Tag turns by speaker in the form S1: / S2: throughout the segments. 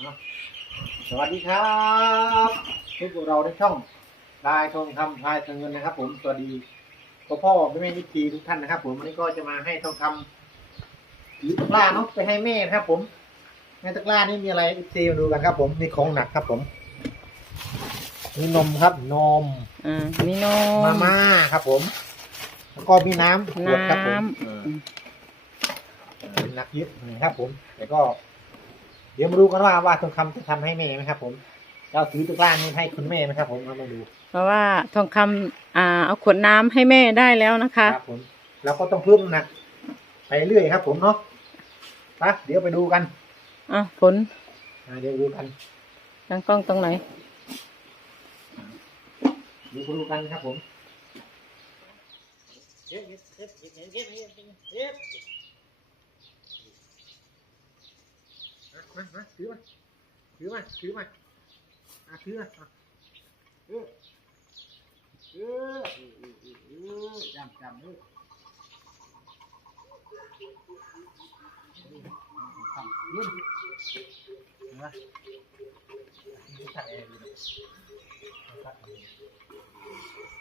S1: เอาสวัสดีครับพวกเราในช่องลายทองคำพายเงินนะครับ ผมสวัสดีพ่อพ่อแม่แม่ยิทีทุกท่านนะครับ ผมวันนี้ก็จะมาให้ทองคำถือตะกร้าเนาะไปให้แม่นะครับ ผมในตะกร้านี่มีอะไรอีซีมาดูกันครับ ผมมีของหนักครับ ผมมีนมครับนม
S2: อ่ามีนม
S1: มาม่าครับ ผม แล้วก็มีน้ำขวดครับผม
S2: น้ำ
S1: เออเป็นนักยึดนะครับ ผมแต่ก็เดี๋ยวมาดูกันว่าว่าทองคำจะทำให้แม่ไหมครับ ผมเราถือตะกร้านี้ให้คุณแม่ไหมครับ ผมเรามาดู
S2: เพราะว่าทองคำอ่าเอาขวดน้ำให้แม่ได้แล้วนะคะ
S1: ครับผมเราก็ต้องเพิ่มน้ำหนักไปเรื่อยครับ ผมเนาะไปเดี๋ยวไปดูกัน
S2: อะผล
S1: อ่าเดี๋ยวดูกัน
S2: ตั้งกล้องตรงไหน
S1: เดี๋ยวไปดูกันครับผมเย็บเย็บเย็บเย็บเย็บเย็บเย็บเย็บ มามาถือมาถือมาถือมาอะถือมาอะเออเออเออเออเออจำจำเออทำยืนเห็นไหมตัดเองตัดเอง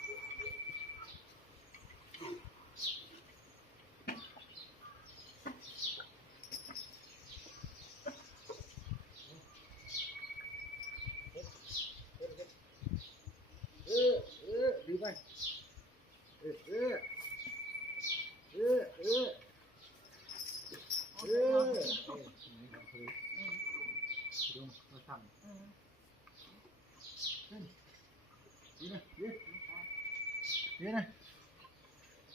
S1: ไปเออเออเออเออเออลงมาทำยืนนะยืนยืนนะ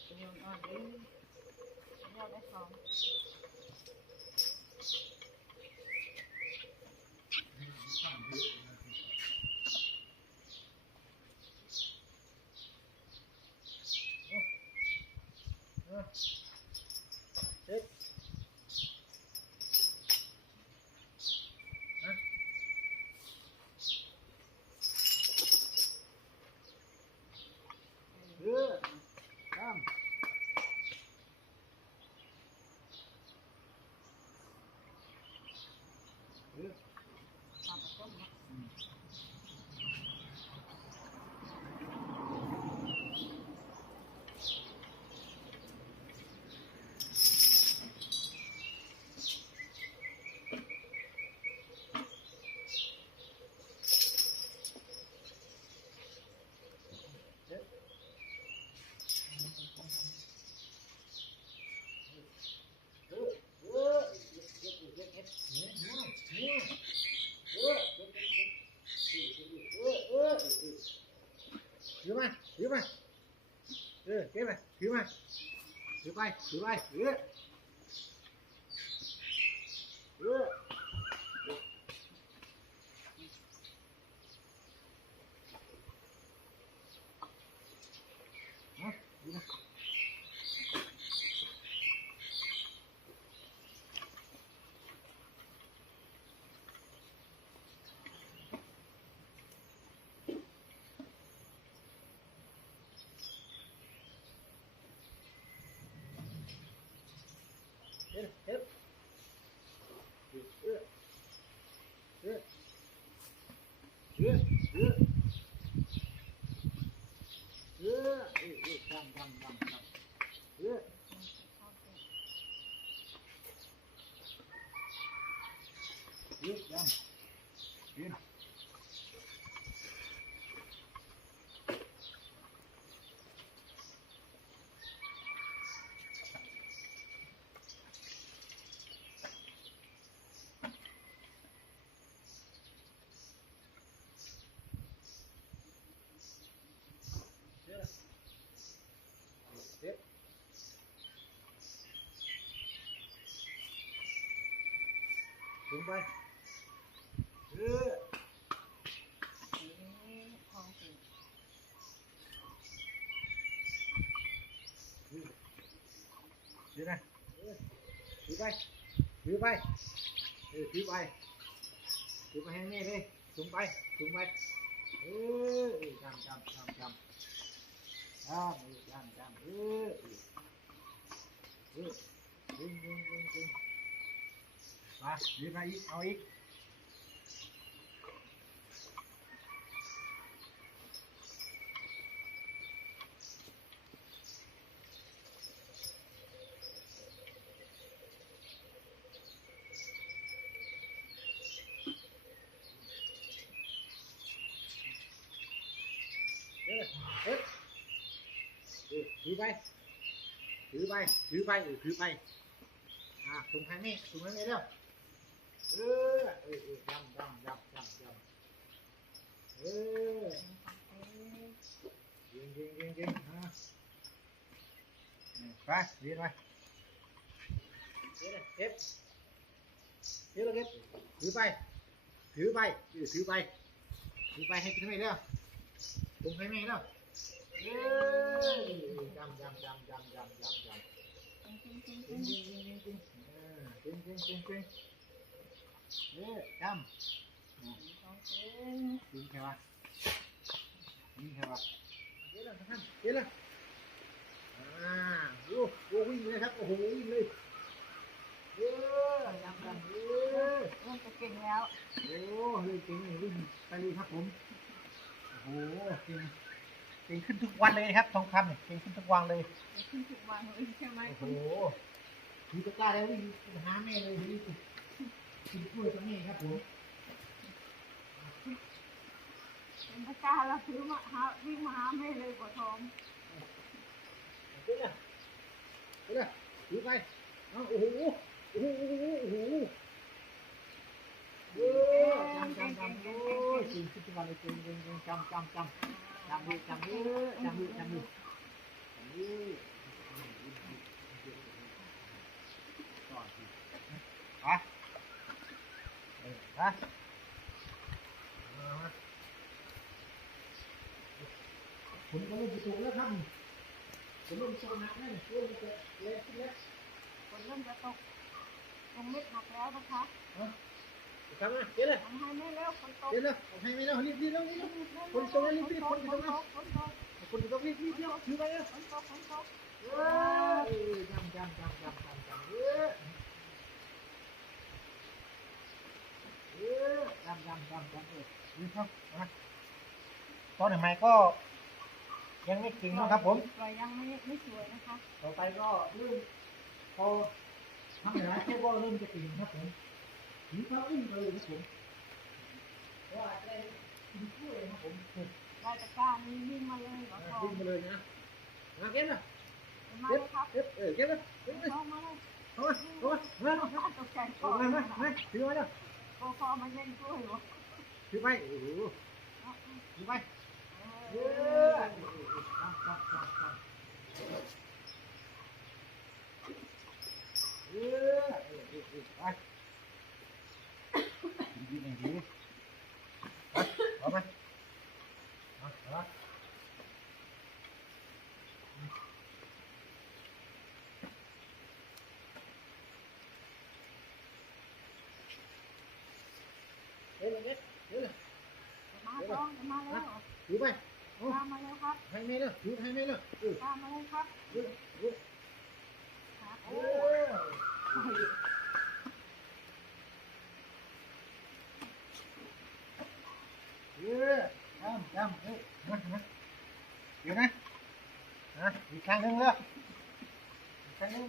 S1: ยืนอ่อนยืนยอดได้สองตั้งยืน Yeah. ถือมาถือไปถือไปถือเออ เฮ็ดเฮ็ดเออเออเออเออเออเออดังดังดังดังเออเออดัง ถึงไปเออถือนะถือไปถือไปเออถือไปถือไปให้แม่เลยถุงไปถุงไปเออจำจำจำจำจำจำจำเออเออดึงดึงดึงดึง มาดึงมาอีก เอาอีกถือไป ถือไป ถือไปถือไป อ่ะถุงทางนี้ถุงทางนี้เร็ว เออเออเออยำยำยำยำยำเออยิงยิงยิงยิงอะไปเรียนไปเก็บเก็บเลยเก็บถือไป ถือไปถือไปถือไปให้กินให้แม่เร็วถุงให้แม่เร็วเอ้ยยำยำยำยำยำยำยำจริงจริงจริงจริงจริงจริงจริงจริง เอ้ยยำจริงแค่ว่าจริงแค่ว่าเดี๋ยวเลยท่านเดี๋ยวเลยอ่าโอ้โหวิ่งเลยครับ โอ้โหวิ่งเลยเอ้ยยำยำเอ้ย
S2: เริ่มจะเก่งแล้ว
S1: โอ้เลยเก่งเลยวิ่งไปเลยครับผม โอ้โหเก่งเก่งขึ้นทุกวันเลยนะครับทองคำเนี่ยเก่งขึ้นทุกวันเลย
S2: ขึ้นทุกวันเลยใช่ไหม
S1: โอ้โหมีตะกร้าแล้ววิ่งหาแม่เลยวิ่ง กินกล้วยกับแม่ครับผม
S2: เป็นพระเจ้าเราซื้อมาหาวิ่งมาหาแม่เลยปวดท้อง
S1: เดี๋ยวนะเดี๋ยวนะถือไปเอาโอ้โหโอ้โหโอ้โหเออจำจำจำโอ้ยเก่งขึ้นทุกวันเลยเก่งเก่งเก่งจำจำจำจำดีจำดีจำดีจำดีจำดีต่อสิไป เออไปผมก็เริ่มจะตกแล้วครับผมเริ่มตกหนักแล้วเริ่มจะเละขึ้นแล้ว
S2: ฝนเริ่มจะตกลงเม็ดหนักแล้วนะคะ
S1: ทำไงเดี๋ยวเลย
S2: ทำให้แม่เร็วฝนตก
S1: เดี๋ยวเลยให้ไม่แล้วรีบรีบแล้วรีบ
S2: ฝนตกฝนตกฝนตกฝนตก
S1: คนจะต้องรีบรีบเร็วถือไปเลย
S2: ฝนตกฝนตก
S1: เออจำจำจำจำจำจำเออ เออจำจำจำจำเออนี่ครับนะตอนใหม่ก็ ยังไม่เก่งนะครับ ผม
S2: ปล่อยยังไม่ไม่สวยนะคะ
S1: ต่อไปก็เริ่มพอทำหลายแค่ก็เริ่มจะเก่งครับผมถือเท้าอึ้งไปเลยครับผมเพราะว่าได้กินกล้วยครับผมเออ
S2: ได้ตะกร้านี้วิ่งมาเลยเหรอทอง
S1: ขึ้นมาเลยนะมาเก็บนะ
S2: มา
S1: เก็
S2: เล
S1: บ
S2: ยครับ
S1: เก็บเออเก็บนะเก็บเลย
S2: ทองมาเลย
S1: เอามาเอามาเอามา
S2: ตกใจ
S1: เอามามามาถือไว้เด้อ
S2: พอพอมาเล่นกล้วยเหรอ
S1: ถือไปโอ้โหถือไปเออจับจับจับจับเออไปดีๆหน่อยดีไปเอามาเอาเอา เฮ้ยเล็กเฮ้ย
S2: มาทองมาแล้ว
S1: ถือไป
S2: ตามมาเลยครับ
S1: ให้แม่เด้อถือให้แม่เด้อเออ
S2: ตามมาเลยครับ
S1: เออเออ
S2: ครับ
S1: เอ
S2: โอ้
S1: อเออจำจำเฮ้ยมามาเดี๋ยวนะนะอีกครั้งหนึ่งเลยอีกครั้งหนึ่ง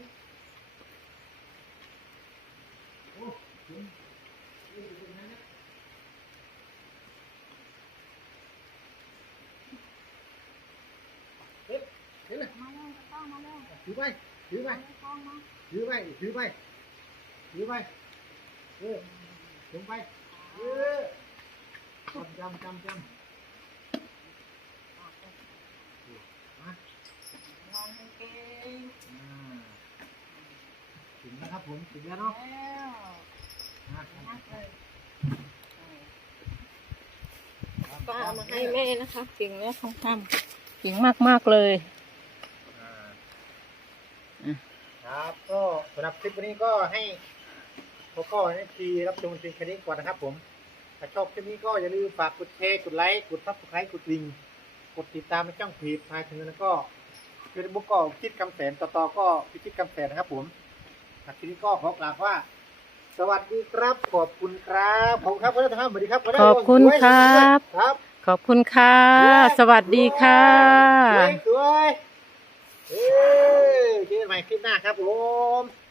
S1: โอ้ถึงเออถึงนั้นนะเฮ้ยเดี๋ยวเลย
S2: มาเลยตามมาเลย
S1: ถือไปถือไป
S2: ทองมา
S1: ถือไปถือไปถือไปเออถึงไปเออจำจำจำจำมา
S2: วันเก่ง
S1: อ่าถึงแล้วครับผมถึงแล้วเนาะ
S2: แล้ว
S1: อ่า
S2: นักเลย
S1: ก็
S2: ก็เอามาให้แม่นะคะเก่งแล้วทองคำเก่งมากมากๆเลย
S1: ครับก็สำหรับคลิปวันนี้ก็ให้พ่อพ่อในทีรับชมเป็นแค่นี้ก่อนนะครับ ผมถ้าชอบคลิปนี้ก็อย่าลืมฝากกดแชร์กดไลค์กดซับสไครต์กดลิงก์กดติดตามในช่องเพจพายถึงแล้วก็เฟซบุ๊กก็คิดคำแสนต่อต่อก็พิคิดคำแสนนะครับ ผมคลิปนี้ก็ขอกล่าวว่า สวัสดีครับ ขอบคุณครับขอบคุณครับคุณท่านสวัสดีครับ
S2: ขอบคุณครับ
S1: ครับ
S2: ขอบคุณค่ะ สวัสดีค่ะ
S1: สวยส ใหม่คลิปหน้าครับผม